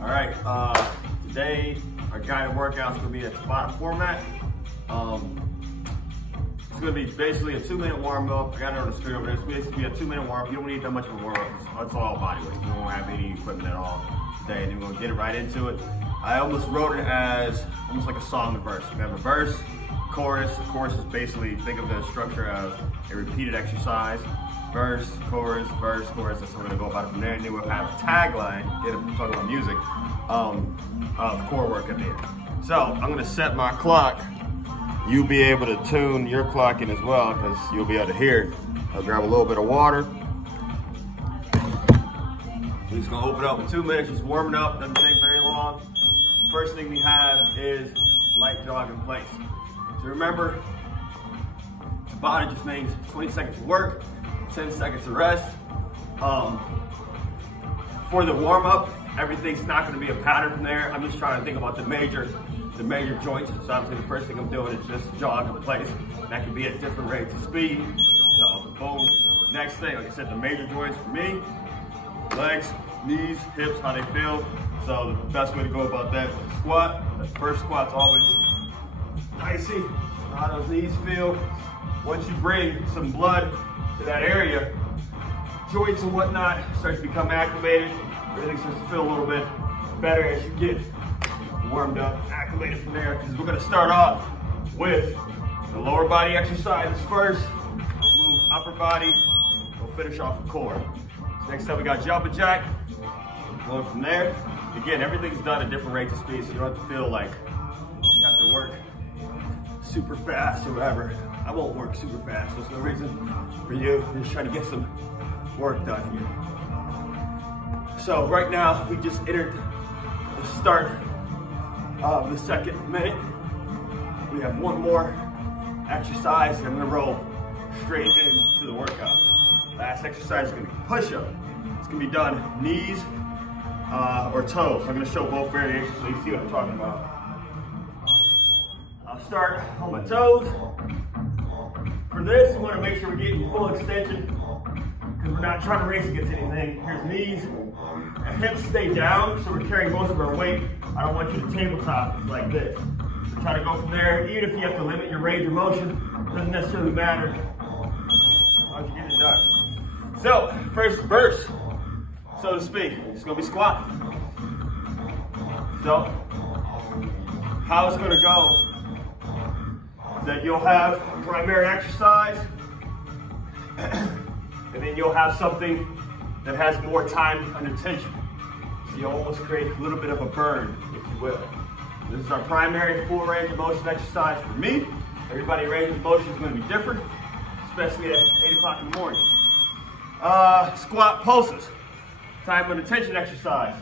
All right, today our guided workout's gonna be a Tabata format. It's gonna be basically a 2-minute warm up. I got it on the screen over there. It's basically a 2-minute warm up. You don't need that much of a warm up. It's all body weight. You won't have any equipment at all today, and then we're gonna get it right into it. I almost wrote it as almost like a song and verse. You have a verse, chorus. The chorus is basically, think of the structure as a repeated exercise. Verse, chorus, verse, chorus. That's how we're gonna go about it from there. And then we'll have a tagline, talking about music, of core work at the end. So I'm gonna set my clock. You'll be able to tune your clock in as well because you'll be able to hear it. I'll grab a little bit of water. We're just gonna open up in 2 minutes, just warming up, doesn't take very long. First thing we have is light jog in place. So remember, Tabata just means 20 seconds of work, 10 seconds of rest. For the warm up, everything's not gonna be a pattern from there. I'm just trying to think about the major joints. So obviously the first thing I'm doing is just jog in place. That can be at different rates of speed. So boom. Next thing, like I said, the major joints for me, legs, knees, hips, how they feel. So the best way to go about that is squat. The first squat's always dicey. How those knees feel. Once you bring some blood to that area, joints and whatnot start to become acclimated. Everything starts to feel a little bit better as you get warmed up, acclimated from there. Because we're gonna start off with the lower body exercises first, move upper body, we'll finish off the core. So next up we got jumping jack, going from there. Again, everything's done at different rates of speed, so you don't have to feel like you have to work super fast or whatever. I won't work super fast. There's no reason for you. We're just trying to get some work done here. So right now, we just entered the start of the second minute. We have one more exercise and I'm gonna roll straight into the workout. Last exercise is gonna be push-up. It's gonna be done knees or toes. I'm gonna show both variations so you see what I'm talking about. I'll start on my toes. For this, we want to make sure we're getting full extension because we're not trying to race against anything. Here's knees and hips stay down, so we're carrying most of our weight. I don't want you to tabletop like this. So try to go from there, even if you have to limit your range of motion, doesn't necessarily matter as long as you get it done. So, first verse, so to speak, it's going to be squat. So, how it's going to go that you'll have primary exercise and then you'll have something that has more time under tension. So you'll almost create a little bit of a burn, if you will. This is our primary full range of motion exercise for me. Everybody's range of motion is going to be different, especially at 8 o'clock in the morning. Squat pulses, time under tension exercise.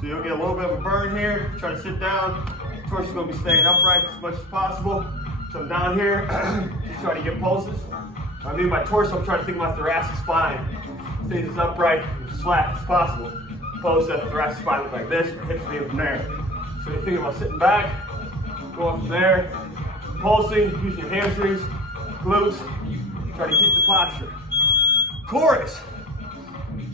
So you'll get a little bit of a burn here. Try to sit down. Torso is going to be staying upright as much as possible. So I'm down here, just trying to get pulses. I mean by torso, I'm trying to think of my thoracic spine. Stay as upright and flat as possible. Pose that thoracic spine look like this, hips lead from there. So you're thinking about sitting back, going from there, pulsing, using your hamstrings, glutes, try to keep the posture. Chorus,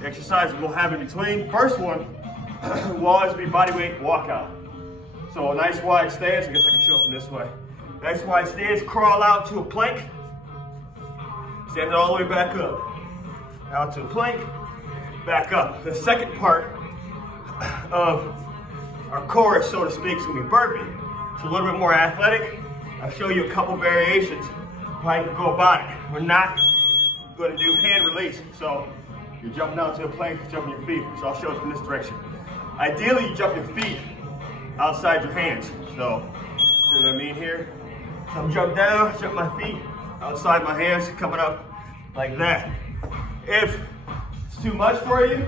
the exercises we'll have in between. First one will always be body weight walkout. So a nice wide stance, I guess I can show it from this way. Nice wide stance, crawl out to a plank. Stand it all the way back up. Out to a plank, back up. The second part of our chorus, so to speak, is gonna be burpee. It's a little bit more athletic. I'll show you a couple variations of how you can go about it. We're not gonna do hand release. So you're jumping out to a plank, jumping your feet. So I'll show it from this direction. Ideally, you jump your feet outside your hands. So, you know what I mean here? So I'm jump down, jump my feet outside my hands, coming up like that. If it's too much for you,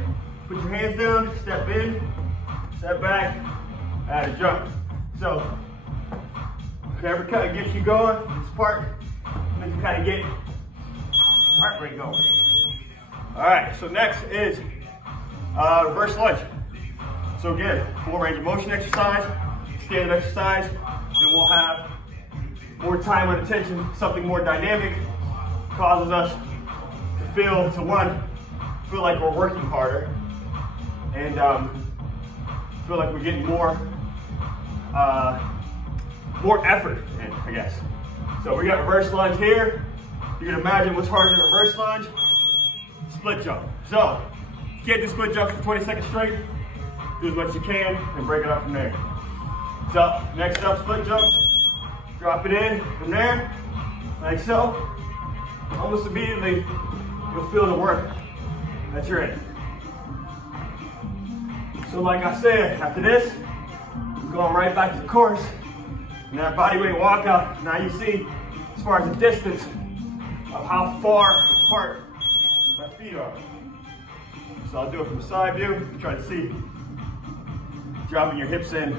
put your hands down, step in, step back, add a jump. So, whatever kind of gets you going, this part, then you kind of get your heart rate going. All right, so next is reverse lunge. So again, full range of motion exercise, standard exercise, then we'll have more time under tension, something more dynamic, causes us to feel like we're working harder, and feel like we're getting more effort in, I guess. So we got reverse lunge here. You can imagine what's harder than reverse lunge? Split jump. So, if you can't do split jumps for 20 seconds straight, do as much as you can and break it up from there. So, next up, split jumps. Drop it in from there, like so. Almost immediately, you'll feel the work that you're in. So like I said, after this, we're going right back to the course. And that bodyweight walkout, now you see, as far as the distance of how far apart my feet are. So I'll do it from the side view, try to see, dropping your hips in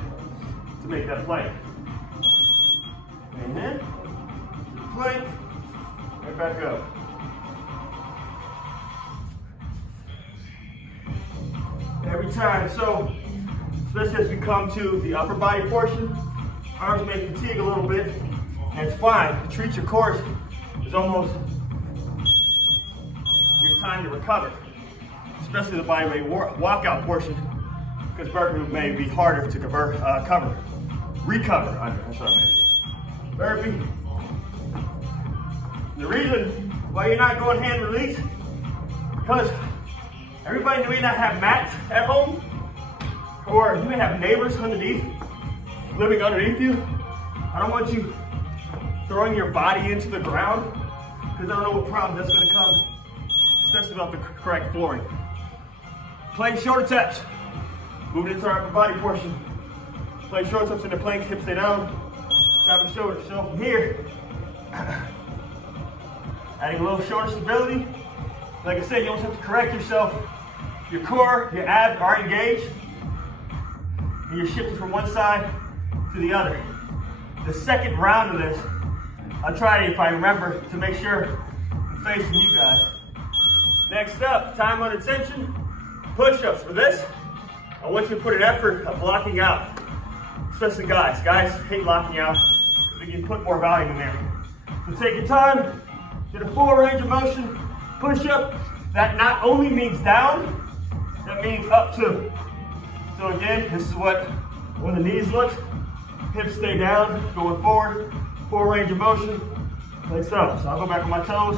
to make that plank. And then, plank, right back up. Every time, so this as we come to the upper body portion, arms may fatigue a little bit, and it's fine. To treat your course is almost your time to recover, especially the bodyweight walkout portion, because burpee may be harder to recover under. That's what I meant. Burpee. The reason why you're not going hand release, because everybody may not have mats at home, or you may have neighbors living underneath you. I don't want you throwing your body into the ground, because I don't know what problem that's going to come, especially without the correct flooring. Plank shoulder taps. Moving into our upper body portion. Plank shoulder taps in the plank, hips stay down, tap the shoulder. So from here, adding a little shoulder stability. Like I said, you almost have to correct yourself. Your core, your abs are engaged, and you're shifting from one side to the other. The second round of this, I'll try, if I remember, to make sure I'm facing you guys. Next up, time under tension, push-ups. For this, I want you to put an effort of locking out, especially guys. Guys hate locking out because we can put more volume in there. So take your time, get a full range of motion, push-up. That not only means down, that means up too. So again, this is what when the knees look, hips stay down, going forward, full range of motion, like so. So I'll go back on my toes.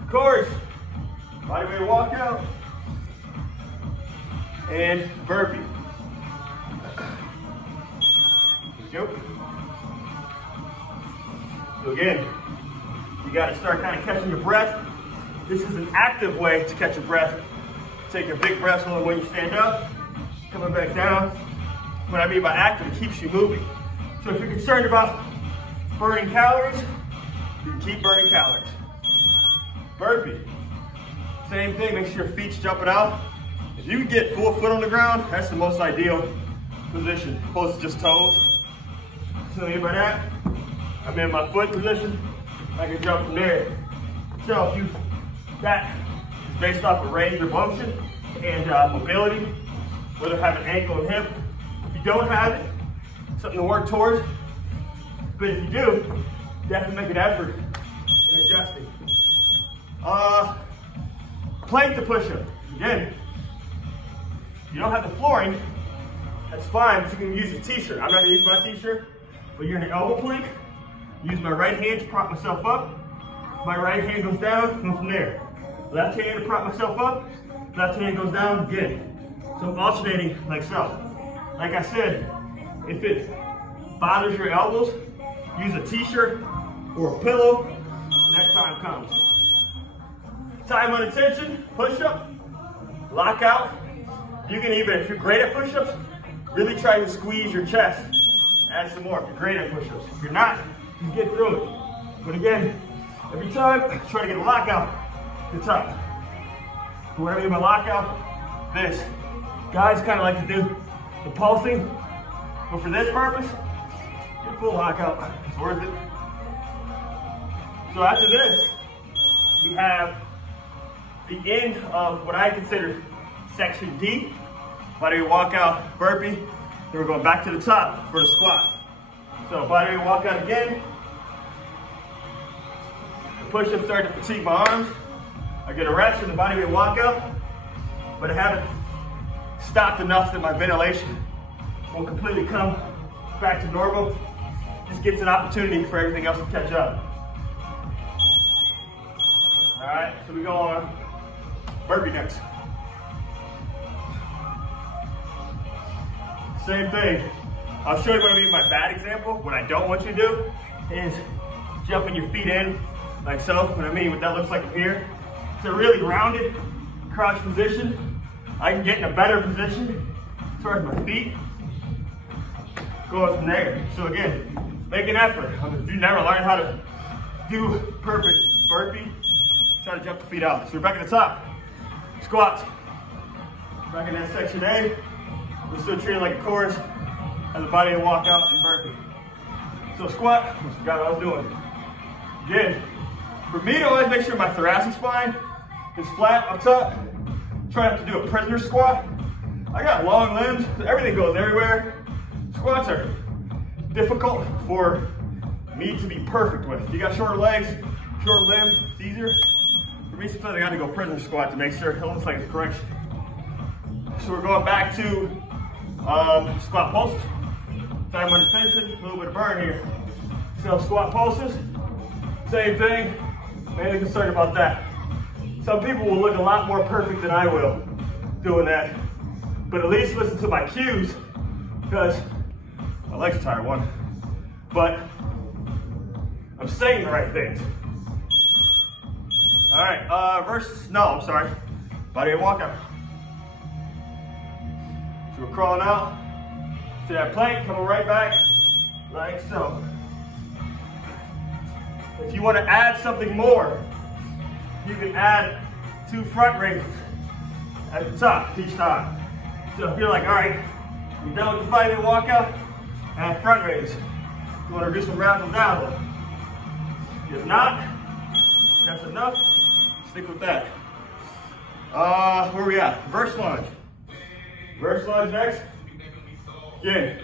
Of course, bodyweight walkout, and burpee. There we go. So again, you got to start kind of catching your breath. This is an active way to catch your breath. Take your big breaths when you stand up, coming back down. What I mean by active, it keeps you moving. So if you're concerned about burning calories, you can keep burning calories. Burpee. Same thing, make sure your feet's jumping out. If you can get full foot on the ground, that's the most ideal position, opposed to just toes. So what I mean by that, I'm in my foot position, I can jump from there. So if that is based off of range of motion and mobility, whether have an ankle and hip. If you don't have it, something to work towards. But if you do, definitely make an effort in adjusting. Plank to push-up. Again, if you don't have the flooring, that's fine, but you can use a t-shirt. I'm not gonna use my t-shirt, but you're in an elbow plank. Use my right hand to prop myself up. My right hand goes down, and from there. Left hand to prop myself up, left hand goes down, again. So I'm alternating like so. Like I said, if it bothers your elbows, use a t-shirt or a pillow when that time comes. Time under tension, push-up, lock out. You can even, if you're great at push-ups, really try to squeeze your chest. Add some more if you're great at push-ups. If you're not, you get through it. But again, every time, try to get a lockout to the top. What I mean by lockout, this. Guys kind of like to do the pulsing, but for this purpose, get full lockout. It's worth it. So after this, we have the end of what I consider section D. Bodyweight walkout, burpee. Then we're going back to the top for the squat. So bodyweight walkout again. The push-ups start to fatigue my arms. I get a rest in the bodyweight walkout, but I haven't stopped enough that my ventilation won't completely come back to normal. Just gets an opportunity for everything else to catch up. All right, so we go on burpee next. Same thing. I'll show you what I mean by bad example. What I don't want you to do is jumping your feet in like so. What I mean, what that looks like from here. It's a really rounded crouch position. I can get in a better position towards my feet. Going from there. So again, make an effort. If you never learn how to do perfect burpee, try to jump the feet out. So we're back at the top. Squats. Back in that section A. We're still treating like a chorus. Have the body to walk out and burpee. So squat, I forgot what I was doing. Again, for me to always make sure my thoracic spine is flat up top, try not to do a prisoner squat. I got long limbs, so everything goes everywhere. Squats are difficult for me to be perfect with. You got short legs, short limbs, it's easier. For me, sometimes I got to go prisoner squat to make sure it looks like it's correct. So we're going back to squat pulses. Time under tension, a little bit of burn here. So squat pulses, same thing. Mainly concerned about that. Some people will look a lot more perfect than I will doing that. But at least listen to my cues, because my legs are tired, one. But I'm saying the right things. All right, I'm sorry. Body and walkout. So we're crawling out to that plank, coming right back, like so. If you want to add something more, you can add 2 front raises at the top each time. So if you're like, all right, you're done with the 5-minute walkout, add front raises. You want to reduce some rounds down a little. If not, that's enough. Stick with that. Where are we at? Reverse lunge. Reverse lunge next. Again,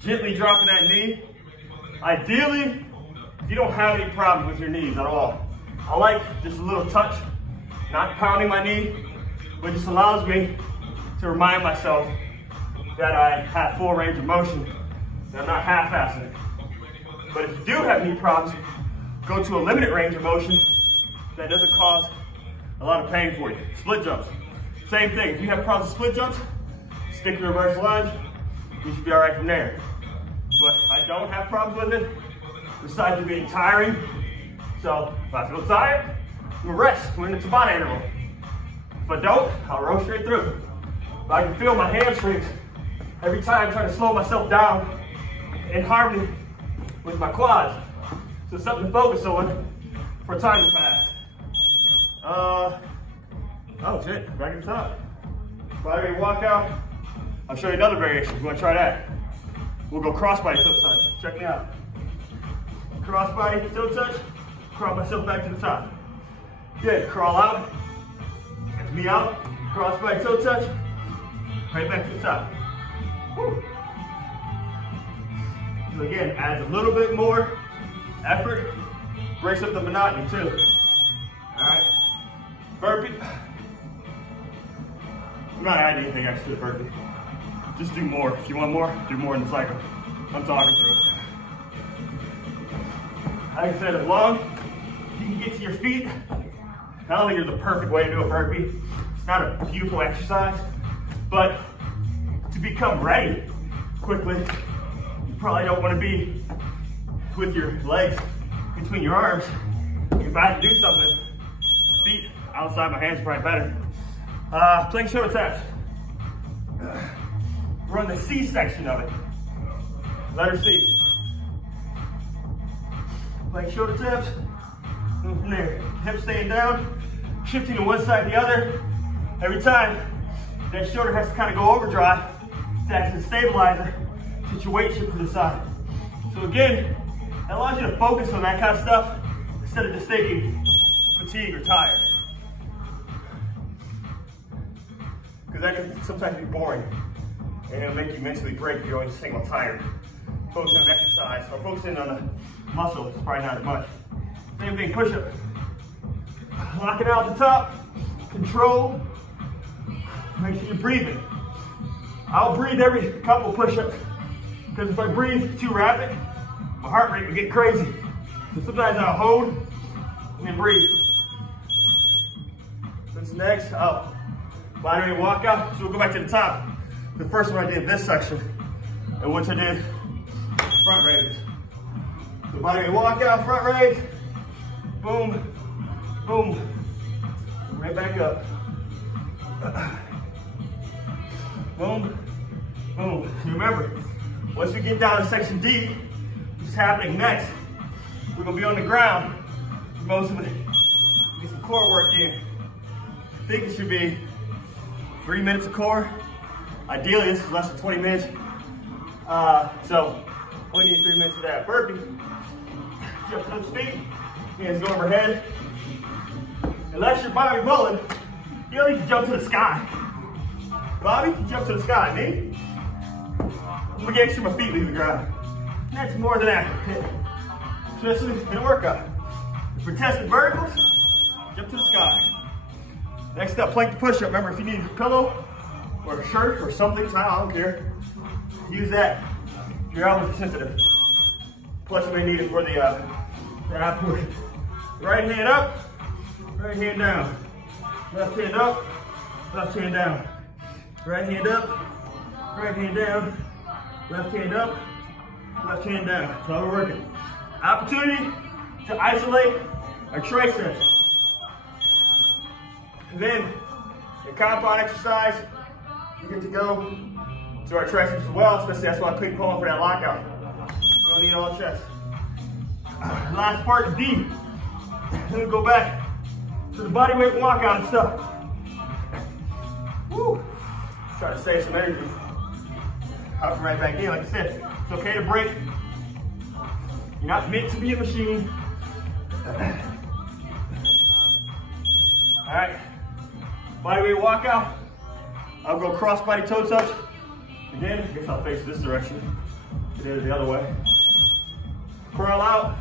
gently dropping that knee. Ideally, if you don't have any problems with your knees at all, I like just a little touch, not pounding my knee, but just allows me to remind myself that I have full range of motion, that I'm not half-assing it. But if you do have knee problems, go to a limited range of motion that doesn't cause a lot of pain for you. Split jumps, same thing. If you have problems with split jumps, stick to reverse lunge, you should be all right from there. But I don't have problems with it, besides it being tiring. So if I feel tired, I'm gonna rest when it's a body interval. If I don't, I'll roll straight through. But I can feel my hamstrings every time I'm trying to slow myself down in harmony with my quads. So it's something to focus on for time to pass. Oh, that's it, back at the top. Body weight walkout. I'll show you another variation if you want to try that. We'll go crossbody toe touch. Check me out. Crossbody toe touch. Crawl myself back to the top. Good. Crawl out. That's me out. Crossbody toe touch. Right back to the top. Woo. So again, adds a little bit more effort. Breaks up the monotony too. All right. Burpee. I'm not adding anything extra to burpee. Just do more. If you want more, do more in the cycle. I'm talking through it. Like I said, as long as you can get to your feet, I don't think there's a perfect way to do a burpee. It's not a beautiful exercise, but to become ready quickly, you probably don't want to be with your legs between your arms. If I had to do something, feet outside my hands are probably better. Plank shoulder taps. We're on the C section of it. Letter C. Plank shoulder taps. Move from there. Hips staying down, shifting to one side to the other. Every time, that shoulder has to kind of go overdrive to act as a stabilizer. Get your weight shift to the side. So again, that allows you to focus on that kind of stuff instead of just thinking fatigue or tired. Because that can sometimes be boring and it'll make you mentally break if you're always single tired. Focusing on exercise or focusing on the muscle is probably not as much. Same thing, push up. Lock it out at the top, control. Make sure you're breathing. I'll breathe every couple push-ups, because if I breathe too rapid, my heart rate will get crazy. So sometimes I'll hold and then breathe. What's next? Oh, body weight walkout. So we'll go back to the top. The first one I did this section, and which I did front raises. So body weight walkout, front raise, boom, boom, right back up. Boom, boom. So remember, once we get down to section D, what's happening next? We're gonna be on the ground for most of it. Get some core work in. I think it should be 3 minutes of core. Ideally, this is less than 20 minutes. So only need 3 minutes of that. Burpee. Jump to those feet. Hands go overhead. Unless your body rolling, you don't need to jump to the sky. Bobby, jump to the sky. Me? I'm gonna get my feet leave the ground. That's more than accurate. Especially in a workout. If we're testing verticals, jump to the sky. Next up, plank to push-up. Remember, if you need a pillow or a shirt or something, I don't care. Use that if your elbows are sensitive. Plus, you may need it for the ab push. Right hand up, right hand down. Left hand up, left hand down. Right hand up, right hand down. Left hand up, left hand down. That's how we're working. Opportunity to isolate our triceps. And then, the compound exercise, we get to go to our triceps as well, especially that's why I couldn't call for that lockout. We don't need all chest. Last part, D. Then we go back to the body weight walkout and stuff. Woo! Try to save some energy. Hop right back in. Like I said, it's okay to break. You're not meant to be a machine. All right, body weight walkout. I'll go cross body toe touch. Again, I guess I'll face this direction. It is the other way. Curl out,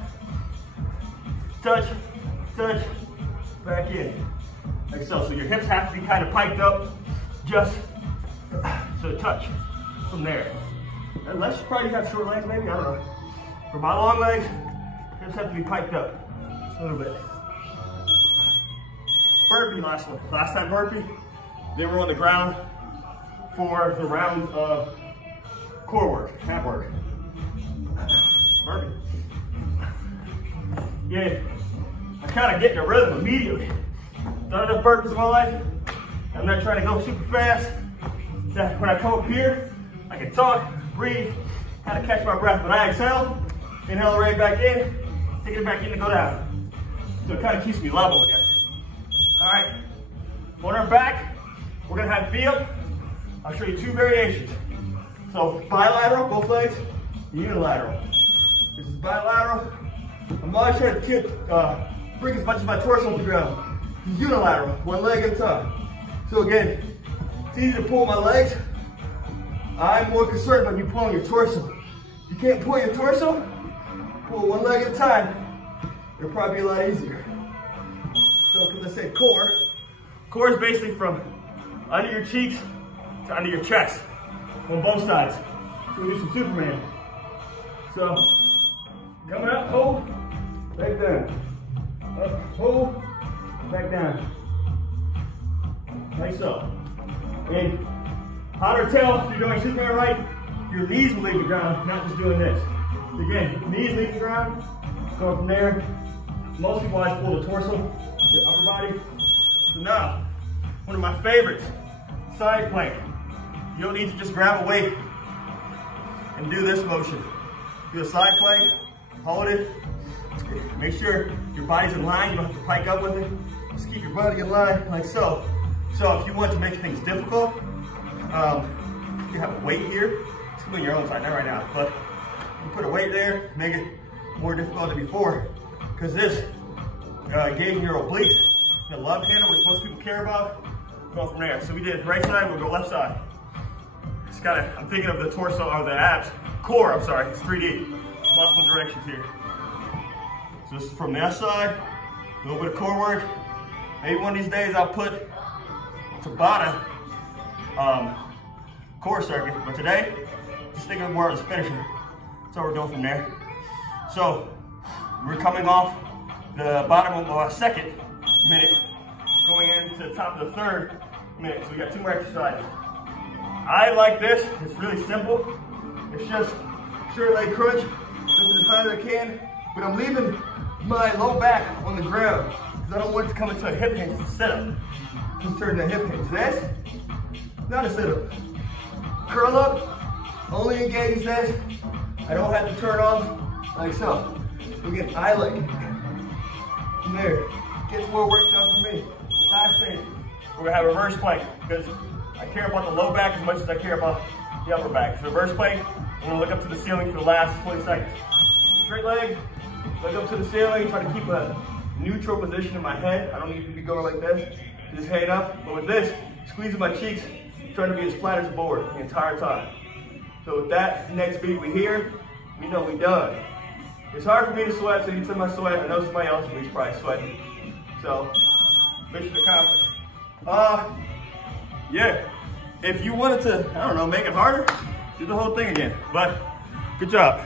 touch, touch, back in. Like so. So your hips have to be kind of piked up, just so touch from there. Unless you probably have short legs, maybe, I don't know. For my long legs, hips have to be piked up a little bit. Burpee, last one. Last time burpee. Then we're on the ground for the round of core work, ab work. Burpee. Yeah, I kind of get in a rhythm immediately. Done enough burpees in my life. I'm not trying to go super fast. That when I come up here, I can talk, breathe, kind of catch my breath. When I exhale, inhale right back in, take it back in to go down. So it kind of keeps me level, I guess. All right, on our back, we're gonna have V-up. I'll show you two variations. So bilateral, both legs, unilateral. This is bilateral. I'm always trying to bring as much of my torso to the ground. This is unilateral, one leg at a time. So again, it's easy to pull my legs. I'm more concerned about you pulling your torso. If you can't pull your torso, pull one leg at a time. It'll probably be a lot easier. So, because I said core is basically from under your cheeks to under your chest on both sides. So we do some Superman. So, coming up, hold, back down. Up, hold, back down. Like so. And how to tell if you're doing Superman right, your knees will leave the ground, not just doing this. So again, knees leave the ground, going from there. Most people always pull the torso, your upper body. So now, one of my favorites, side plank. You don't need to just grab a weight and do this motion. Do a side plank, hold it. Make sure your body's in line, you don't have to pike up with it. Just keep your body in line, like so. So if you want to make things difficult, you have a weight here. It's gonna be your own side, not right now, but you put a weight there, make it more difficult than before. Because this, engaging your obliques, the love handle, which most people care about, go from there. So we did right side, we'll go left side. Just gotta, I'm thinking of the torso, or the abs, core, I'm sorry, it's 3D. Multiple directions here. So this is from that side, a little bit of core work. Maybe one of these days I'll put Tabata core circuit, but today, just think of more as a finisher. That's all we're doing from there. So, we're coming off the bottom of our second minute, going into the top of the third minute. So we got 2 more exercises. I like this, it's really simple. It's just short leg crunch, lift as high as I can, but I'm leaving my low back on the ground because I don't want it to come into a hip hinge sit-up. Just turn the hip hinge. This, not a sit-up. Curl up, only engage this. I don't have to turn off like so. Again, I like it. From there, gets more work done for me. Last thing, we're gonna have a reverse plank because I care about the low back as much as I care about the upper back. So reverse plank, I'm gonna look up to the ceiling for the last 20 seconds. Straight leg, look up to the ceiling, try to keep a neutral position in my head. I don't need to be going like this, just head up. But with this, squeezing my cheeks, trying to be as flat as a board the entire time. So with that next beat we hear, we know we done. It's hard for me to sweat, so anytime I sweat, I know somebody else is probably sweating. So, mission accomplished. Yeah, if you wanted to, I don't know, make it harder, do the whole thing again. But, good job.